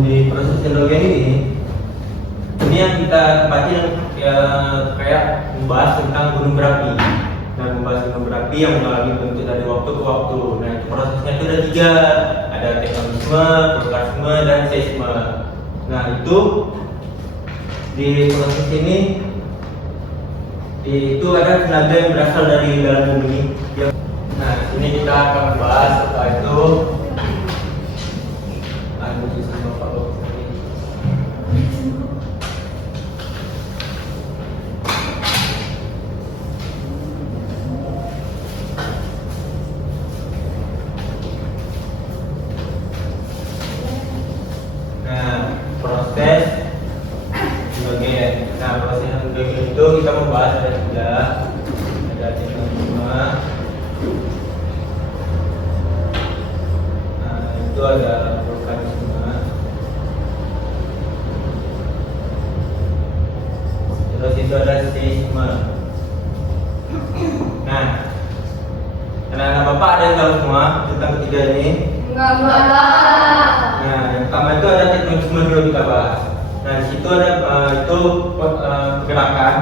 di proses hidrogen ini yang kita baca ya, kayak membahas tentang gunung berapi. Nah, membahas gunung berapi yang mengalami bentuk dari waktu ke waktu. Nah, prosesnya itu ada tiga, ada tektonisme, vulkanisme, dan seisme. Nah, itu di proses ini itu ada tenaga yang berasal dari dalam bumi. Nah, sini kita akan membahas setelah itu. Proses hidrogen itu kita membahas ada tiga, ada tektonisme, itu ada vulkanisme, terus itu ada seisme. Nah, anak-anak bapak ada yang tahu semua tentang ketiga ini? Enggak, Pak. Nah, yang pertama itu ada tektonisme dulu kita bahas. Nah, di situ ada gerakan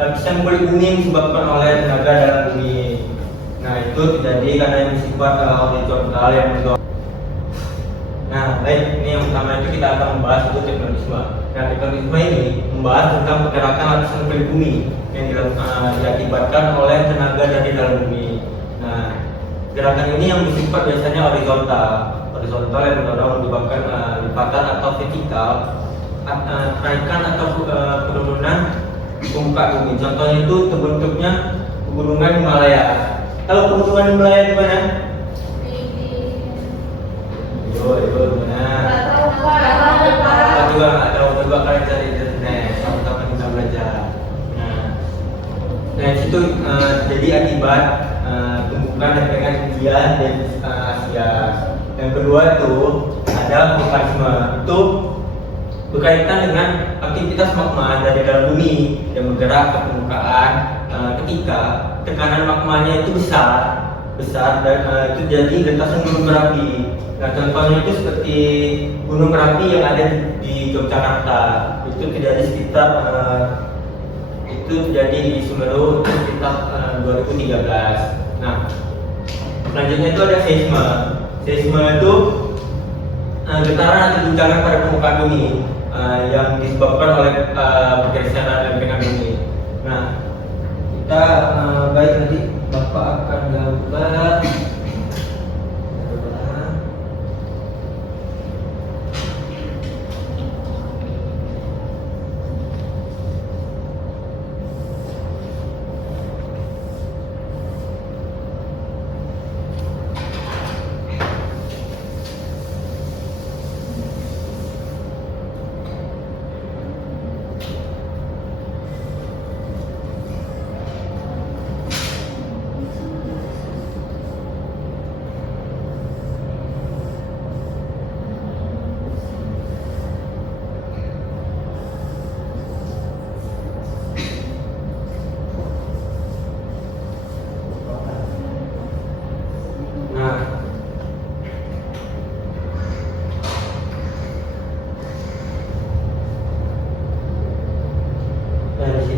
lapisan kulit bumi yang disebabkan oleh tenaga dalam bumi. Nah, itu terjadi karena yang bersifat horizontal yang mendorong. Nah, baik, ini yang pertama itu kita akan membahas itu tektonisme. Nah, tektonisme ini membahas tentang pergerakan lapisan kulit bumi yang diakibatkan oleh tenaga dari dalam bumi. Nah, gerakan ini yang bersifat biasanya horizontal yang mendorong menyebabkan lipatan atau vertikal, kenaikan atau penurunan permukaan bumi. Contohnya itu terbentuknya pegunungan Himalaya. Kalau pegunungan Himalaya di mana? Yo, benar. Kita juga nggak tahu, coba kalian cari di internet, sama-sama kita belajar. Nah, itu jadi akibat tumbukan dan pengen India dan Asia. Yang kedua itu ada vulkanisme. Itu berkaitan dengan aktivitas magma dari dalam bumi yang bergerak ke permukaan ketika tekanan magmanya itu besar dan itu jadi lintasan gunung berapi. Nah, contohnya itu seperti gunung berapi yang ada di Yogyakarta, itu terjadi sekitar itu terjadi di Semeru sekitar 2013. Nah, selanjutnya itu ada seisme. Seisme itu getaran atau guncangan pada permukaan bumi yang disebabkan oleh pergeseran lempengan bumi. Nah, kita baik nanti Bapak akan gambar.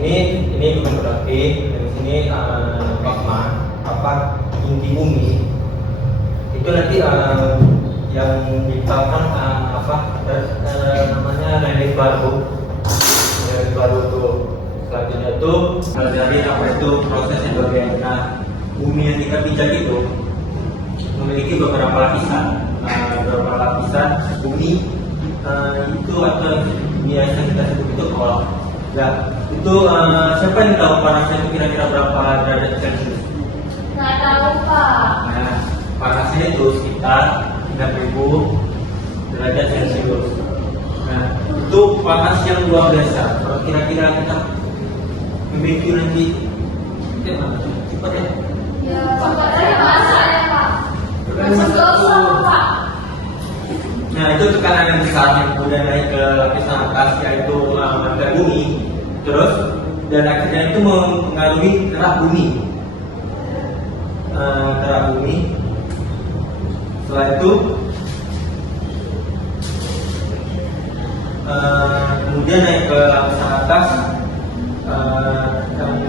Ini gunung berapi, dan di sini magma inti bumi itu nanti yang dikatakan namanya relief baru tuh. Selanjutnya itu dari itu proses hidrogen. Nah, bumi yang kita pijak itu memiliki beberapa lapisan. Bumi itu atau biasa kita sebut itu kolom. Nah, itu siapa yang tahu panasnya itu kira-kira berapa derajat Celcius? Nggak tahu, Pak. Nah, panasnya itu sekitar 3000 derajat Celcius. Nah, itu panas yang luar biasa. Kalau kira-kira kita memiliki nanti cepat ya? Ya, cepat aja masak ya, Pak. Pak. Nah, itu tekanan yang besar yang kemudian naik ke lapisan atas yaitu mantel bumi, terus dan akhirnya itu mempengaruhi kerak bumi. Setelah itu dia naik ke lapisan atas. Yang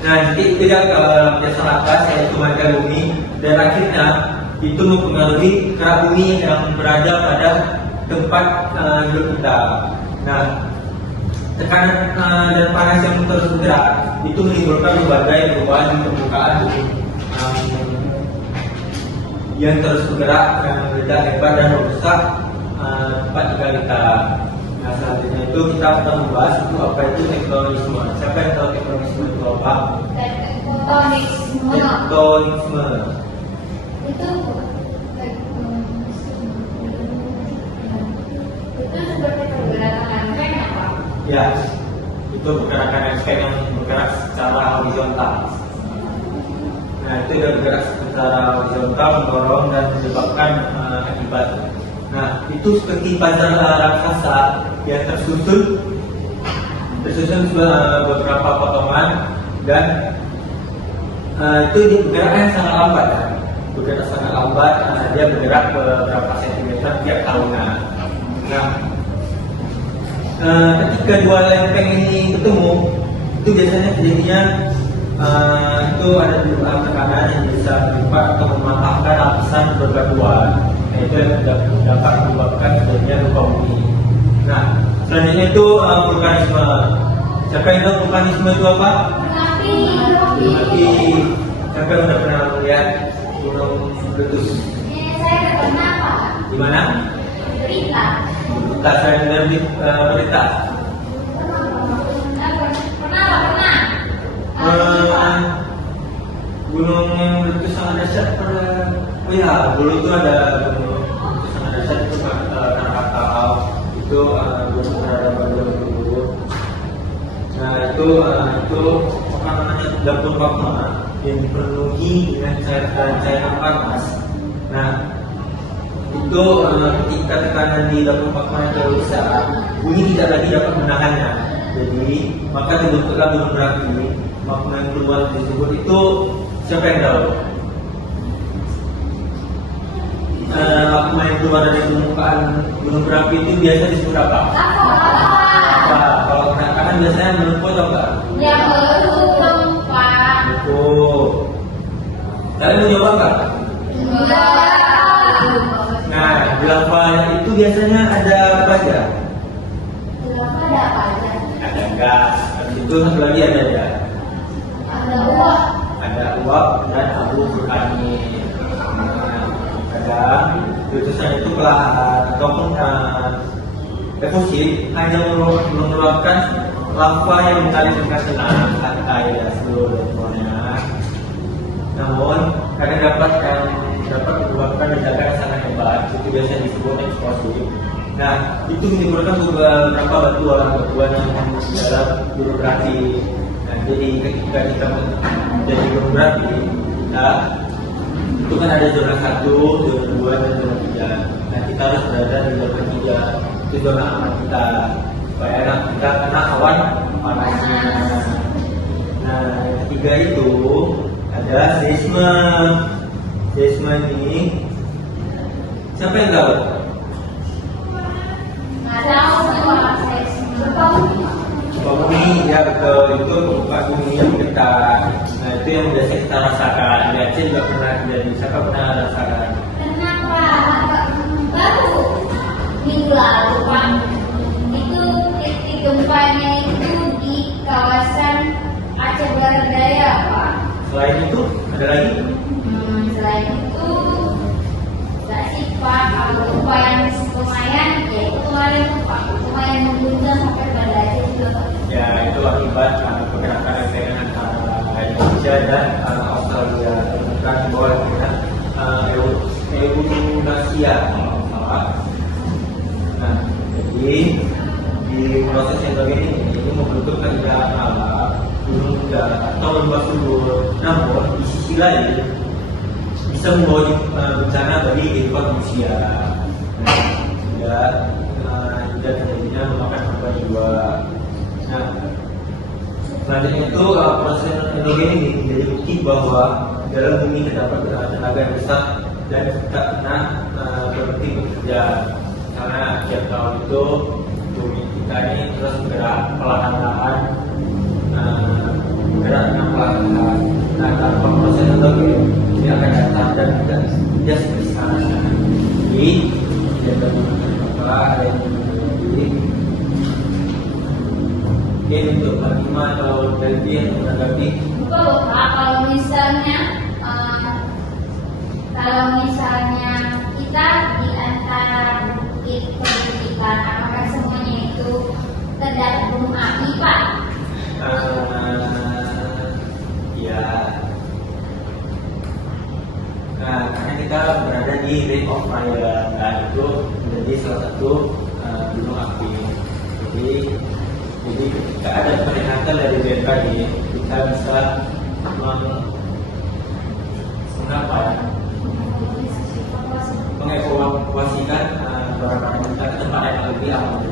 nah, jadi tidak ke lapisan atas yaitu material bumi, dan akhirnya itu mempengaruhi kerak bumi yang berada pada tempat hidup kita. Nah, tekanan dan panas yang terus bergerak itu menimbulkan berbagai perubahan di permukaan bumi yang terus bergerak dan meledak hebat dan merusak tempat tinggal kita. Nah, selanjutnya itu kita akan membahas itu apa itu tektonisme. Siapa yang tahu tektonisme itu apa? Tektonisme itu seperti pergerakan lempeng apa? Ya, itu pergerakan lempeng yang bergerak secara horizontal. Nah, itu yang bergerak secara horizontal, mendorong dan menyebabkan akibat. Nah, itu seperti puzzle raksasa yang tersusun beberapa potongan, dan itu bergeraknya sangat lambat. Bergerak sangat lambat, dia bergerak beberapa sentimeter tiap tahunnya. Nah, ketika dua lempeng ini ketemu, itu biasanya terjadinya itu ada tekanan yang bisa melipat atau mematahkan lapisan berbatuan. Nah, itu yang dapat menyebabkan terjadinya gempa bumi. Nah, selanjutnya itu vulkanisme. Siapa yang tahu vulkanisme itu apa? Gunung api. Siapa yang sudah pernah melihat gunung meletus? Saya udah pernah, Pak. Di mana? Berita. Tak saya dengar di berita. Gunung yang meletus sangat dahsyat pada, oh ya, dulu itu ada gunung meletus sangat dahsyat itu Krakatau, itu gunung peradaban dulu. Nah, itu apa namanya, dapur magma yang dipenuhi dengan cairan panas. Nah, itu ketika tekanan di dapur magma yang terlalu besar, bumi tidak lagi dapat menahannya. Jadi maka terbentuklah gunung berapi. Magma yang keluar disebut itu, siapa yang tahu? Magma yang keluar dari permukaan gunung berapi itu biasa disebut apa? Kalau kena kanan biasanya melemput atau enggak? Yang melemput. Oh, kalian mau nyoba enggak? Nah, di lava itu biasanya ada apa aja? Kenapa ada apa aja? Ada gas, habis itu satu lagi ada ya. Ada uap. Ada uap dan abu vulkanik. Kadang letusan itu perlahan ataupun deposit hanya mengeluarkan lava yang mengalir dengan tenang, santai dan seluruh levelnya. Namun kadang dapat menyebabkan ledakan yang sangat hebat, itu biasanya disebut eksplosif. Nah, itu menimbulkan beberapa batuan yang dalam gunung berapi. Nah, jadi ketika kita menjadi gunung berapi, nah, itu kan ada zona 1, zona 2, dan zona 3. Nah, kita harus berada di zona 3, itu zona aman kita, supaya kita kena awan panasnya. Nah, yang ketiga itu ada seisme. Seisme ini, siapa yang tahu? Nggak tahu Pak. Gempa Bumi, ya betul, itu gempa bumi yang getar. Nah, itu yang biasa kita rasakan. Di Aceh juga pernah terjadi. Siapa pernah rasakan? Kenapa? Baru minggu lalu Pak. Itu titik gempanya itu di kawasan Aceh Barat Daya Pak. Selain itu, ada lagi? Selain itu nggak sih Pak, kalau gempa yang lumayan ya itu kemarin tuh Pak, lumayan mengguncang sampai pada Aceh juga Pak. Ya, itu akibat pergerakan lempeng antara Indonesia dan Australia. Bukan di bawah kita Eurasia, kalau nggak salah. Nah, jadi di proses yang begini ini membentuk keindahan alam gunung atau lembah subur. Namun di sisi lain bisa membawa bencana bagi kehidupan manusia. Tidak terjadinya memakan korban jiwa. Nah, selanjutnya itu proses endogen ini menjadi bukti bahwa dalam bumi terdapat tenaga yang besar dan tak pernah berhenti bekerja, karena tiap tahun itu bumi kita ini terus bergerak perlahan-lahan, bergerak dengan perlahan-lahan. Nah, tanpa proses itu dia akan datang dan dia seperti sekarang. Jadi tidak apa ada yang menjadi. Oke, untuk Fatima atau Delvi yang menanggapi. Betul Bapak, kalau misalnya kita di antara bukit pendidikan, apakah semuanya itu terdapat gunung api Pak? Ya. Nah, karena kita berada di Ring of Fire, nah itu menjadi salah satu gunung api. Jadi ketika ada peringatan dari BMKG, kita bisa mengevakuasikan barang-barang kita ke tempat yang lebih aman.